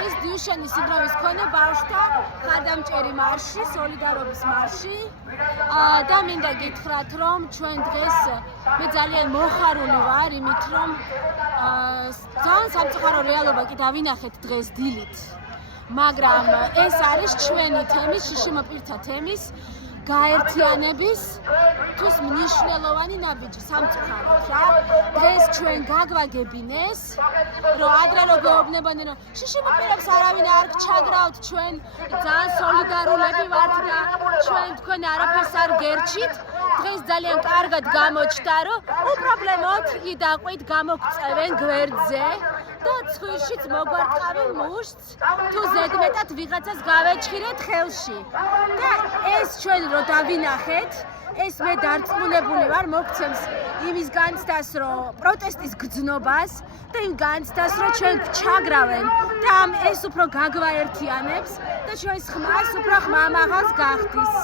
არის დიუშენის სინდრომის მქონე ბავშვთა ხარდამჭერი მარში, სოლიდარობის მარში. და მინდა გითხრათ, რომ ჩვენ დღეს მე ძალიან მოხარული ვარ იმით, რომ ძალიან სამწუხარო რეალობა კი დავინახეთ დღეს დილით. მაგრამ ეს არის ჩვენი თემის, შიშიმაპირთა თემის გაერთიანების თვის მნიშვნელოვანი ნაბიჯი სამწუხაროდ რა. დღეს ჩვენ გაგვაგებინეს, რომ ადრე რო გეუბნებოდნენ, რომ შიშიმაპირებს არავინ არ ჩაგრავთ, ჩვენ ძალიან სოლიდარულები ვართ და ჩვენ თქვენ არაფერს არ გერჩით. დღეს ძალიან კარგად გამოჩნდა, რომ უპრობლემოდ იდაყვით გამოგწევენ გვერდზე და ცხვირშიც მოგვარყავენ მუშტს, თუ ზედმეტად ვიღაცას გავეჭხირეთ ხელში. და ეს ჩვენ რო დავინახეთ, ეს მე დარწმუნებული ვარ, მოგცემს იმის განცდას, რომ პროტესტის გრძნობას და იმ განცდას, რომ ჩვენ ჩაგრავენ და ეს უფრო გაგვაერთიანებს და ჩვენს ხმას უფრო ხმამაღალს გახდის.